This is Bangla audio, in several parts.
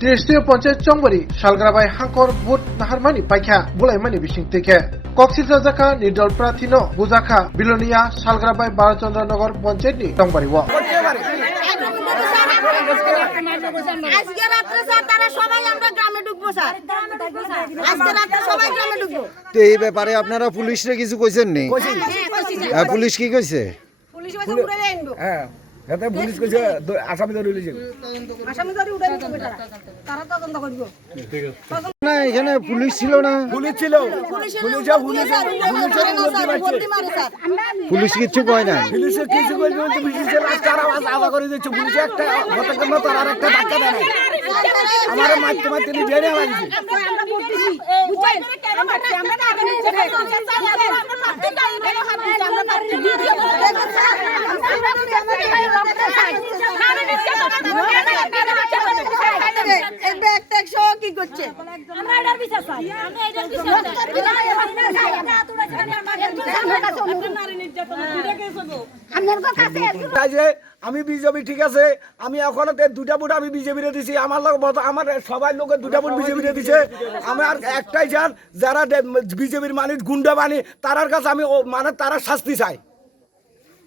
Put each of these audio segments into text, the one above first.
Tristia Ponce Chongwari, Shalgrabai Hankor, Wood Naharmani Paika, Bulaimani Bishing Teke, Coxis Zaka, Nidol Pratino, Buzaka, Bilonia, Shalgrabai Barachandra Nogor, Poncheni, Tongwari Walk. আজকে রাতে স্যার তারা সবাই আমরা গ্রামে ঢুকবো স্যার আজকে রাতে সবাই গ্রামে ঢুকবো তো এই ব্যাপারে আপনারা পুলিশরে কিছু কইছেন নি পুলিশ কি কইছে পুলিশ কইছে উড়ে আইনবো হ্যাঁ এতে পুলিশ কইছে আসামি ধরে লইছে আসামি ধরে উড়ে আইনবো তারা তদন্ত করব না এখানে পুলিশ ছিল না পুলিশ ছিল পুলিশ কিছু কয় না পুলিশে কিছু কইছে তো পুলিশের রাস্তার আওয়াজ আওয়া করে দিচ্ছে পুলিশ একটা গতকাল মত আর একটা ধাক্কা দেয় আমারে মারতে মারতে নিয়ে বেরিয়ে লাগছে আমরা বলতেছি বুঝাই কেন মারছে আমরা না আগে নিচে কি করছে আমরা এটার বিচার চাই আমরা এটার বিচার আমি বিজেপি ঠিক আছে আমি এখন দুটা ভোট আমি বিজেপি রে দিছি আমার আমার সবাই লোকের দুটা ভোট বিজেপি রে দিছে আমার একটাই জান যারা বিজেপির মানুষ গুন্ডা বানি তারার কাছে আমি মানে তারা শাস্তি চাই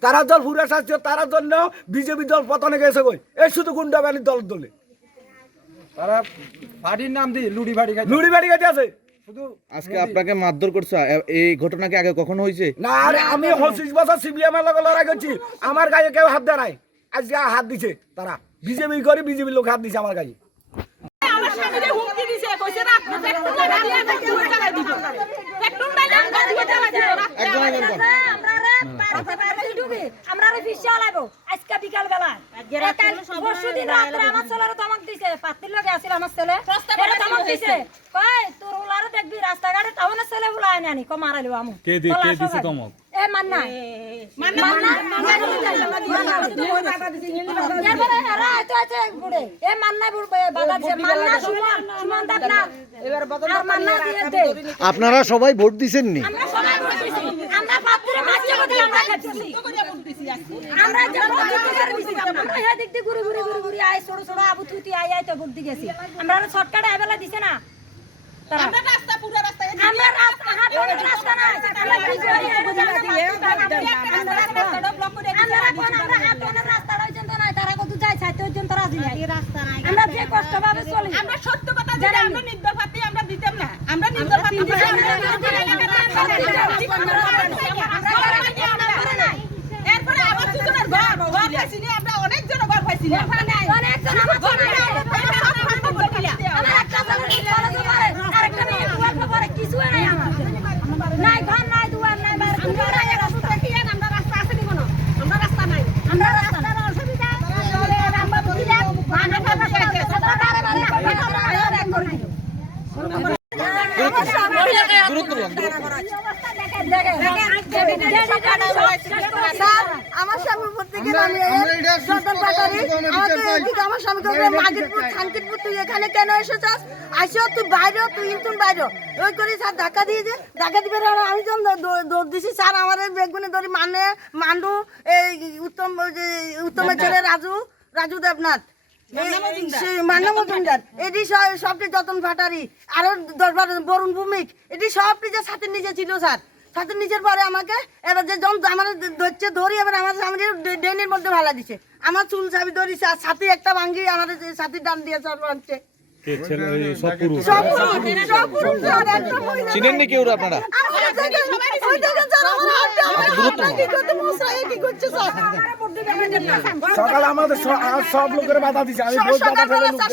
তারা দল পুরা শাস্তি তারার জন্য বিজেপি দল পতনে গেছে কই এই শুধু গুন্ডা বানির দল দলে তারা পার্টির নাম দিয়ে লুড়ি বাড়ি গাড়ি আছে আজকে আপনাকে মারধর করছে এই ঘটনা কি আগে কখনো হয়েছে না আরে আমি 25 বছর সিপিএম এর লগে লড়াই করছি আমার গায়ে কেউ হাত দেয় নাই আজকে হাত দিছে তারা বিজেপি করে বিজেপির লোক হাত দিছে আমার গায়ে আমার স্বামীরে হুমকি দিছে কইছে রাত পেট্রোল ঢালিয়ে পেট্রোল চালাই দিব পেট্রোল ঢালিয়ে গাড়ি চালাই দিব আমরা রে ফিশ চালাবো আজকে বিকাল বেলা কাল পরশুদিন রাতে আমার ছেলেরা ধমক দিছে পাত্তির লগে আছিল আমার ছেলে এরা ধমক দিছে কই তোর ওলারে দেখবি রাস্তাঘাটে টাউনের ছেলে বুলাই আনি কো মারাইলো আমু কে দিছে ধমক এ মান্না এরা তো আছে বুড়ে এ মান্না বুড়ে বাবা দিছে মান্না সুমন দাদা এবার বদল মান্না দিয়ে দে আপনারা সবাই ভোট দিছেন নি আমরা সবাই ভোট দিছি আমরা পাত্রে মাঝে মধ্যে আমরা খাচ্ছি আমরা যে ভোট দিছি আমরা হে দিক দিয়ে ঘুরে আই ছোট ছোট আবু তুতি আই তো ভোট দি গেছি আমরা শর্টকাটে আবেলা দিছে না আমরা রাস্তা পুরো রাস্তা আমরা রাস্তা হাঁটার রাস্তা না আমরা কি করি আমরা ব্লক করে আমরা হাঁটার রাস্তা পর্যন্ত না তারা কত যায় ছাইতে পর্যন্ত রাজি নাই এই রাস্তা নাই আমরা যে কষ্ট ভাবে চলি আমরা সত্য কথা জানি আমরা নির্দল পাতি আমরা দিতাম না আমরা নির্দল পাতি এরপরে আবার দুজনের ঘর পাইছি না আমরা অনেকজন ঘর পাইছি না অনেকজন আমার একটা আরেকটা মেয়ে দুয়ার পরে কিছু নাই আমার নাই ঘর নাই দুয়ার নাই বাইরে আমরা রাস্তা কি আমরা রাস্তা আছে দিব না আমরা রাস্তা নাই আমরা রাস্তার অসুবিধা চলে আমরা বুঝিলা মানে আমার স্বামী প্রত্যেকে আমার স্বামী মাগিরপুর শান্তিপুর তুই এখানে কেন এসেছিস আসো তুই বাইরে তুই ইন্তুন বাইরে ওই করে স্যার ধাক্কা দিয়েছে ধাক্কা দিবে আমি যখন দৌড় দিছি স্যার আমার বেগুনে ধরি মান্ডু এই উত্তমের ছেলে রাজু দেবনাথ মান্না মজুমদার এটি সবটি যতন ভাটারি আরো 10-12 বরুণ ভূমিক এটি সবটি যে সাথে নিজে ছিল স্যার সাথে নিজের পরে আমাকে এবার যে যখন আমার ধরি এবার আমার সামনে ড্রেনের মধ্যে ভালা দিছে আমার চুল চাবি ধরি সাথে একটা ভাঙ্গি আমার সাথে ডান দিয়ে সব ভাঙছে চিনেন নাকি ওরা আপনারা সকাল আমাদের সব লোকের বাধা দিছে আমি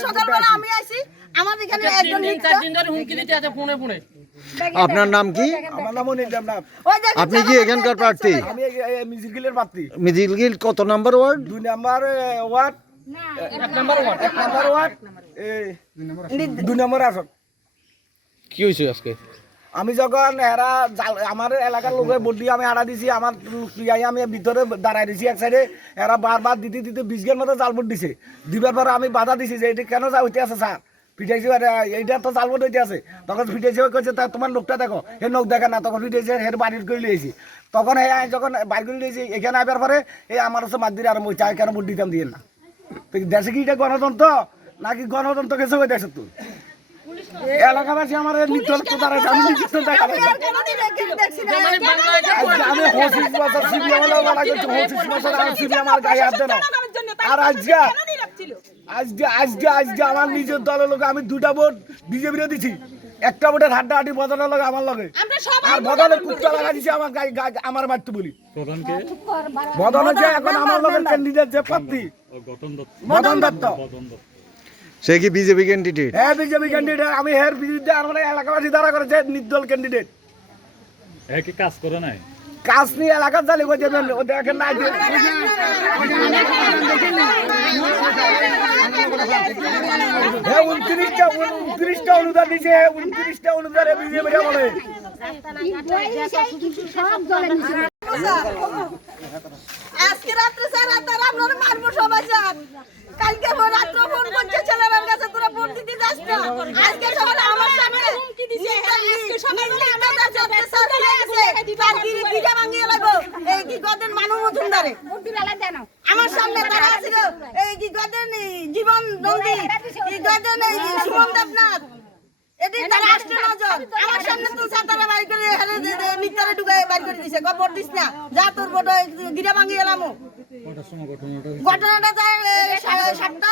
সকালবেলা আমি আইছি আমার এখানে একজন হুমকি দিতে আছে ফোনে আপনার নাম কি আমার নাম অনিল দেবনাথ আপনি কি এখানকার প্রার্থী আমি মিজিলগিলের প্রার্থী মিজিলগিল কত number ward 2 number ward 1 number ward এই 2 নম্বর আসন কি হইছে আজকে আমি যখন এরা আমার এলাকার লোকে ভোট দিয়ে আমি আড়া দিছি আমার আমি ভিতরে দাঁড়াই দিছি এক সাইডে এরা বারবার দিতে 20 মতো জাল ভোট দিছে দিবার পরে আমি বাধা দিছি যে এটা কেন যা হইতে আছে স্যার ফিটাইছি এইটা তো জাল বোর্ড হইতে আছে তখন ফিটাইছি কইছে তা তোমার লোকটা দেখো হে নখ দেখা না তখন ফিটাইছে হের বাড়ির করে লিয়েছি তখন যখন বাইর করে লিয়েছি এখানে আবার পরে আমার হচ্ছে মাছ দিয়ে আর মই চাই কেন ভোট দিতাম দিয়ে না তো দেশে কি এটা গণতন্ত্র নাকি গণতন্ত্র গেছে ওই দেশে তুই এলাকাবাসী আমার নির্দল তো দাঁড়াইছে আমি নির্দল দেখাচ্ছি আমি হোসিস বছর সিবিএম হোসিস বছর আর সিবিএম আমার গায়ে হাত দেন আর আজকে আমার নিজের দলের লোক আমি 2টা ভোট বিজেপিরে দিছি একটা ভোটের হাড্ডাহাড্ডি বদলের লোক আমার লগে আর বদলে কুত্তা লাগা দিছে আমার গায়ে আমার মারতে বলি বদলে যে এখন আমার লোকের ক্যান্ডিডেট যে প্রার্থী মদন দত্ত সে কি বিজেপি ক্যান্ডিডেট? হ্যাঁ বিজেপি ক্যান্ডিডেট আমি হের বিরুদ্ধে আমার এলাকাবাসী দ্বারা করেছে নির্দল ক্যান্ডিডেট কি কাজ করে নাই কাজ নিয়ে এলাকার জালি করে দেবেন ও দেখেন না হ্যাঁ 29টা অনুদান দিছে 29টা অনুদানে বিজেপি বলে আজকে রাত্রে স্যার তারা আপনারা মারবো সবাই স্যার কালকে রাত্রে ফোন করছে ছেলেদের কাছে তোরা ভোট দিতে যাস না আজকে সকালে আমার সামনে হুমকি দিছে আজকে সকালে আমাদের যাতে স্যার গেছে তার গিরে ভাঙিয়ে লাগবো এই কি গদের মানুষ মজুমদারে ভোট দিলা দেন আমার সামনে তারা আছে এই কি গদের জীবন নন্দী কি গদের সুমন দেবনাথ এটি তারা আসছে নজর আমার সামনে তো সাতারা বাই করে নিতারে ঢুকায় বাই করে দিছে ভোট দিস না যা তোর ভোট গিরে ভাঙিয়ে এলামো ঘটনাটা যায় 7টা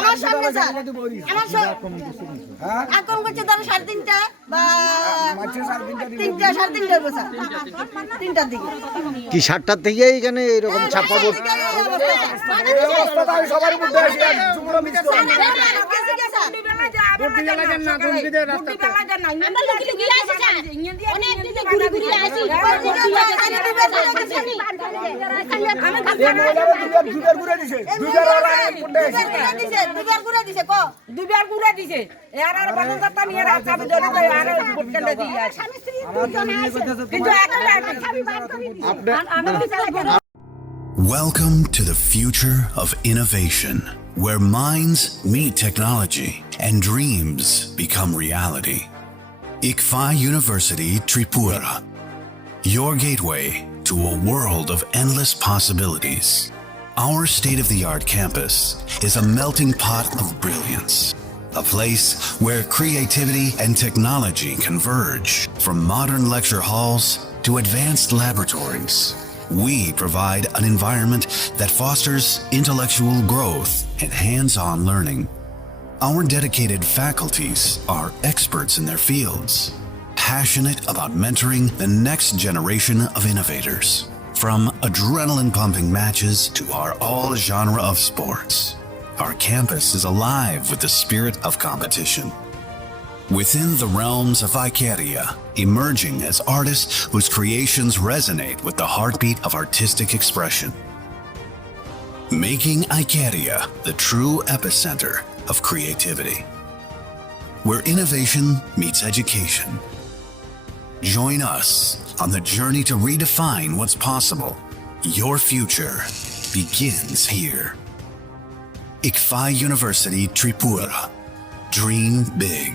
আমার সামনে স্যার আমার এখন করছে তারা 3:30 বা 3:30 বছর 3টার দিকে কি 7টার থেকে এখানে এরকম ছাপ্পা ভোট সবার মধ্যে আছে চুমড়া মিস করে Welcome to the future of innovation, where minds meet technology and dreams become reality. ICFA University Tripura, your gateway to a world of endless possibilities. Our state-of-the-art campus is a melting pot of brilliance, a place where creativity and technology converge. From modern lecture halls to advanced laboratories, we provide an environment that fosters intellectual growth and hands-on learning. Our dedicated faculties are experts in their fields, passionate about mentoring the next generation of innovators. From adrenaline-pumping matches to our all-genre of sports, our campus is alive with the spirit of competition. Within the realms of Icaria, emerging as artists whose creations resonate with the heartbeat of artistic expression. Making Icaria the true epicenter of creativity, where innovation meets education. Join us on the journey to redefine what's possible. Your future begins here. ICFA University Tripura. Dream big.